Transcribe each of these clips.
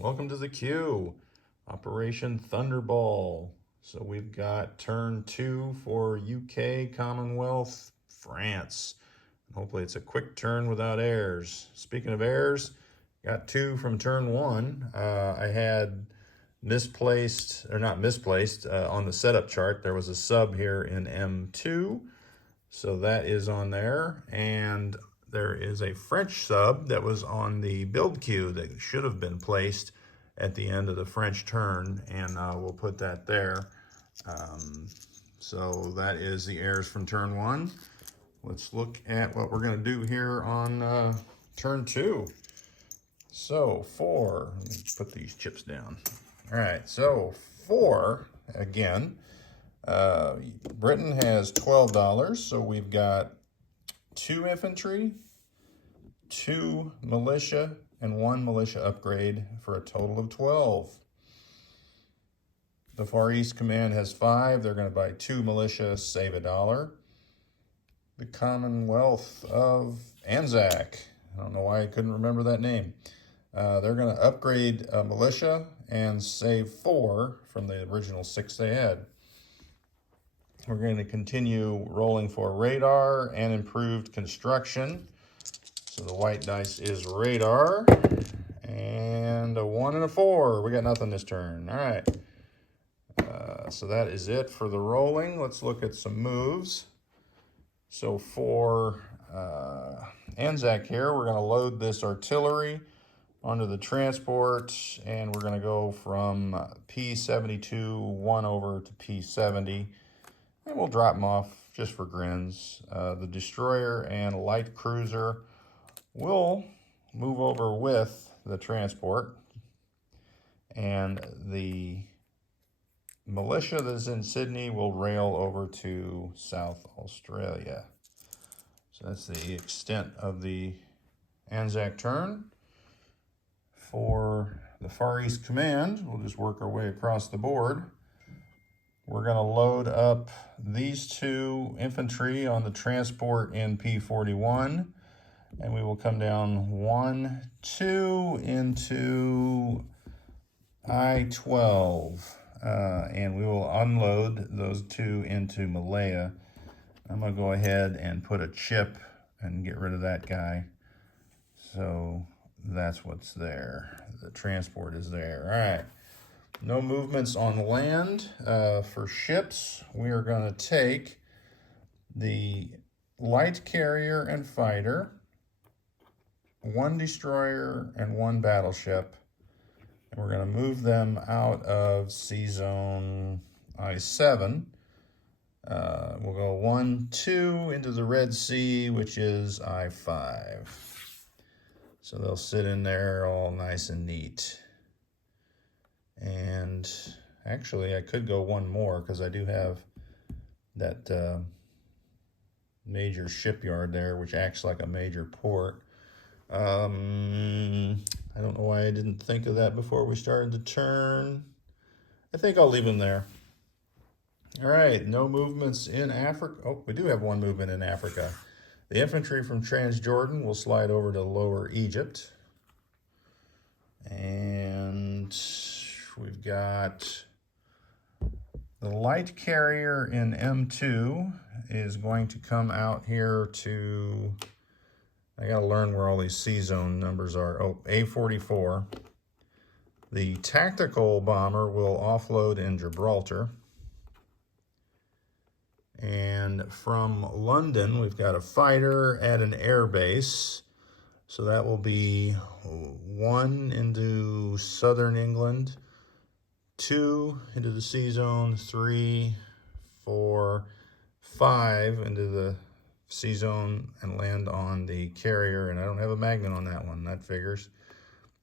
Welcome to the queue, Operation Thunderball. So we've got turn 2 for UK, Commonwealth, France. Hopefully it's a quick turn without errors. Speaking of errors, got 2 from turn 1. I had misplaced, or not misplaced, on the setup chart. There was a sub here in M2. So that is on there. And there is a French sub that was on the build queue that should have been placed at the end of the French turn, and we'll put that there. So that is the errors from turn 1. Let's look at what we're going to do here on turn 2. So let me put these chips down. All right, so 4, again, Britain has $12, so we've got 2 infantry, 2 militia, and 1 militia upgrade for a total of 12. The Far East Command has 5. They're going to buy 2 militia, save $1. The Commonwealth of Anzac, I don't know why I couldn't remember that name. They're going to upgrade a militia and save 4 from the original 6 they had. We're going to continue rolling for radar and improved construction. So the white dice is radar. And a 1 and a 4. We got nothing this turn. All right. So that is it for the rolling. Let's look at some moves. So for Anzac here, we're going to load this artillery onto the transport, and we're going to go from P72 1 over to P70. And we'll drop them off just for grins. The destroyer and light cruiser will move over with the transport. And the militia that's in Sydney will rail over to South Australia. So that's the extent of the Anzac turn. For the Far East Command, we'll just work our way across the board. We're going to load up these 2 infantry on the transport in P41, and we will come down 1, 2 into I-12, and we will unload those 2 into Malaya. I'm going to go ahead and put a chip and get rid of that guy. So that's what's there. The transport is there. All right. No movements on land. For ships, we are going to take the light carrier and fighter, 1 destroyer, and 1 battleship. And we're going to move them out of Sea Zone I-7. We'll go 1, 2 into the Red Sea, which is I-5. So they'll sit in there all nice and neat. And actually, I could go 1 more because I do have that major shipyard there, which acts like a major port. I don't know why I didn't think of that before we started the turn. I think I'll leave them there. All right, no movements in Africa. Oh, we do have 1 movement in Africa. The infantry from Transjordan will slide over to Lower Egypt. And we've got the light carrier in M2 is going to come out here to, I got to learn where all these Sea Zone numbers are. Oh, A44. The tactical bomber will offload in Gibraltar. And from London, we've got a fighter at an air base. So that will be 1 into southern England, 2 into the Sea Zone, 3, 4, 5 into the Sea Zone and land on the carrier. And I don't have a magnet on that one, that figures.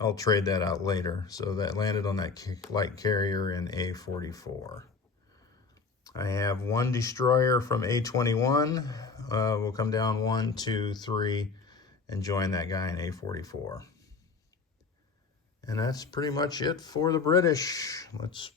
I'll trade that out later. So that landed on that light carrier in A44. I have 1 destroyer from A21. We'll come down 1, 2, 3, and join that guy in A44. And that's pretty much it for the British. Let's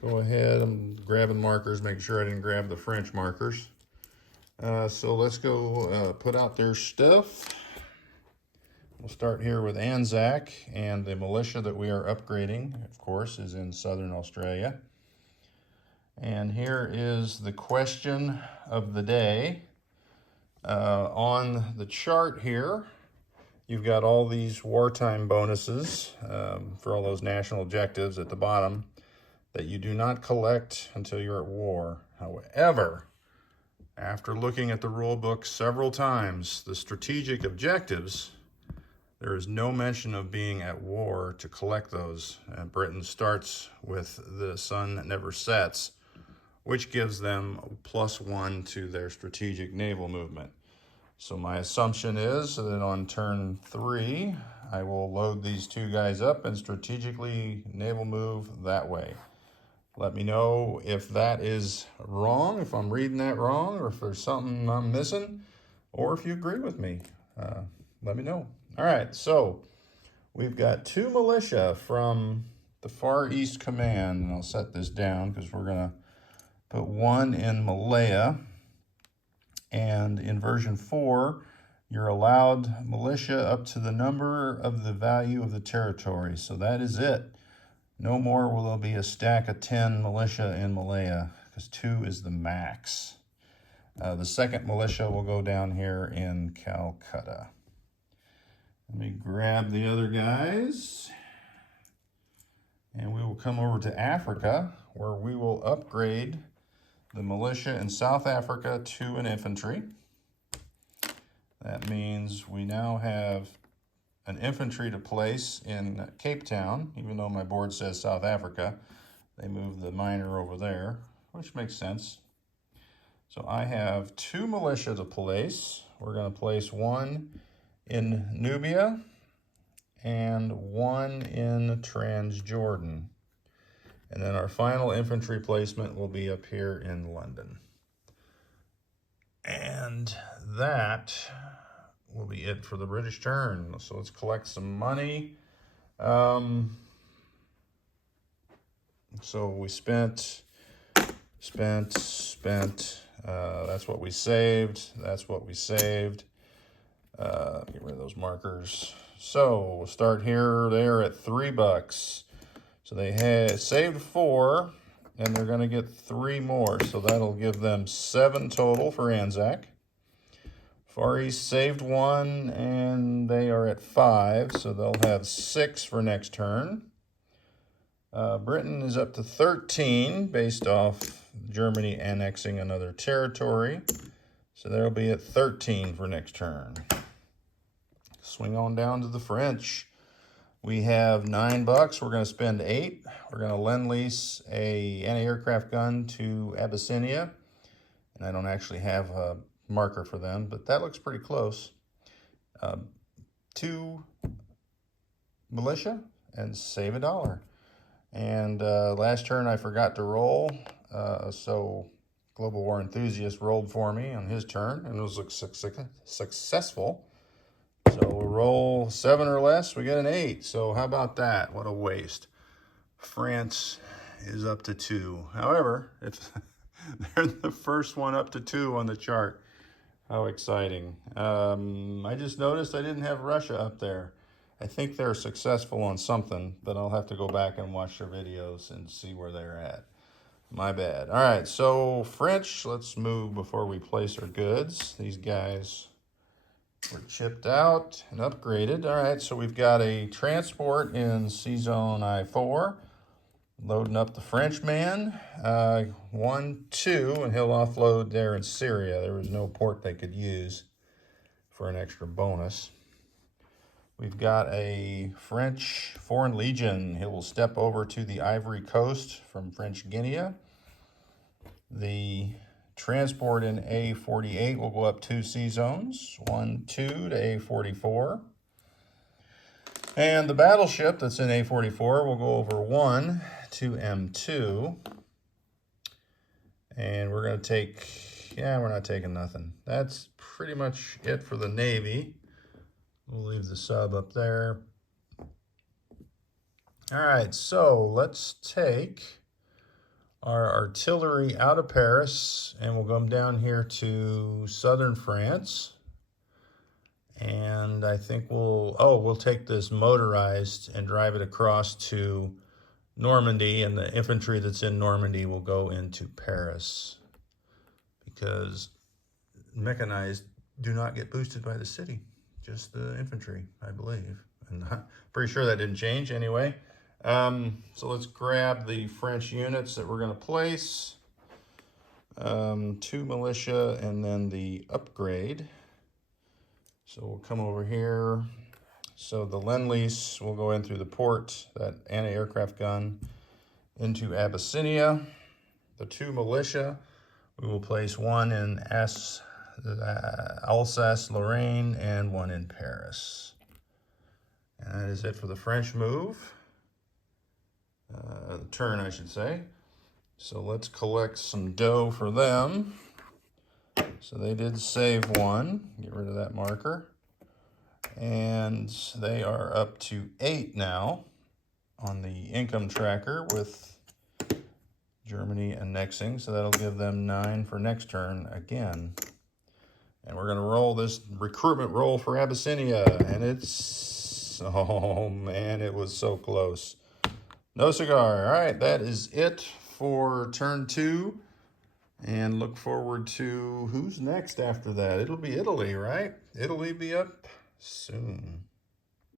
go ahead. I'm grabbing markers, making sure I didn't grab the French markers. So let's go put out their stuff. We'll start here with Anzac, and the militia that we are upgrading, of course, is in Southern Australia. And here is the question of the day. On the chart here, you've got all these wartime bonuses for all those national objectives at the bottom that you do not collect until you're at war. However, after looking at the rule book several times, the strategic objectives, there is no mention of being at war to collect those. And Britain starts with the sun that never sets, which gives them +1 to their strategic naval movement. So my assumption is that on turn 3, I will load these two guys up and strategically naval move that way. Let me know if that is wrong, if I'm reading that wrong, or if there's something I'm missing, or if you agree with me. Let me know. All right, so we've got 2 militia from the Far East Command, and I'll set this down because we're going to put 1 in Malaya. And in version 4, you're allowed militia up to the number of the value of the territory. So that is it. No more will there be a stack of 10 militia in Malaya, because 2 is the max. The second militia will go down here in Calcutta. Let me grab the other guys, and we will come over to Africa, where we will upgrade the militia in South Africa to an infantry. That means we now have an infantry to place in Cape Town, even though my board says South Africa. They moved the minor over there, which makes sense. So I have 2 militia to place. We're going to place 1 in Nubia and 1 in Transjordan. And then our final infantry placement will be up here in London. And that will be it for the British turn. So let's collect some money. So we spent. That's what we saved. That's what we saved. Get rid of those markers. So we'll start here. They're at $3. So they had saved 4, and they're going to get 3 more. So that'll give them 7 total for Anzac. Far East saved 1, and they are at 5. So they'll have 6 for next turn. Britain is up to 13 based off Germany annexing another territory. So they'll be at 13 for next turn. Swing on down to the French. We have $9. We're going to spend 8. We're going to lend-lease a anti-aircraft gun to Abyssinia. And I don't actually have a marker for them, but that looks pretty close. 2 militia and save $1. And last turn I forgot to roll, so Global War Enthusiast rolled for me on his turn, and it was successful. So we'll roll 7 or less, we get an 8. So how about that? What a waste. France is up to 2. However, if they're the first one up to 2 on the chart. How exciting. I just noticed I didn't have Russia up there. I think they're successful on something, but I'll have to go back and watch their videos and see where they're at. My bad. All right, so French, let's move before we place our goods. These guys were chipped out and upgraded. All right, so we've got a transport in C-Zone I-4, loading up the Frenchman. 1, 2, and he'll offload there in Syria. There was no port they could use for an extra bonus. We've got a French Foreign Legion. He will step over to the Ivory Coast from French Guinea. The transport in A48 will go up 2 sea zones, 1, 2 to A44. And the battleship that's in A44 will go over 1 to M2. And we're going to take, we're not taking nothing. That's pretty much it for the Navy. We'll leave the sub up there. All right, so let's take our artillery out of Paris, and we'll come down here to southern France. And I think we'll take this motorized and drive it across to Normandy, and the infantry that's in Normandy will go into Paris, because mechanized do not get boosted by the city, just the infantry, I believe. And I'm pretty sure that didn't change anyway. So let's grab the French units that we're going to place. 2 militia and then the upgrade. So we'll come over here. So the Lend-Lease will go in through the port, that anti-aircraft gun, into Abyssinia. The 2 militia, we will place 1 in Alsace, Lorraine, and 1 in Paris. And that is it for the French move. The turn, I should say. So let's collect some dough for them. So they did save 1. Get rid of that marker. And they are up to 8 now on the income tracker with Germany annexing. So that'll give them 9 for next turn again. And we're going to roll this recruitment roll for Abyssinia. And it's, oh man, it was so close. No cigar. All right, that is it for turn 2. And look forward to who's next after that. It'll be Italy, right? Italy be up soon.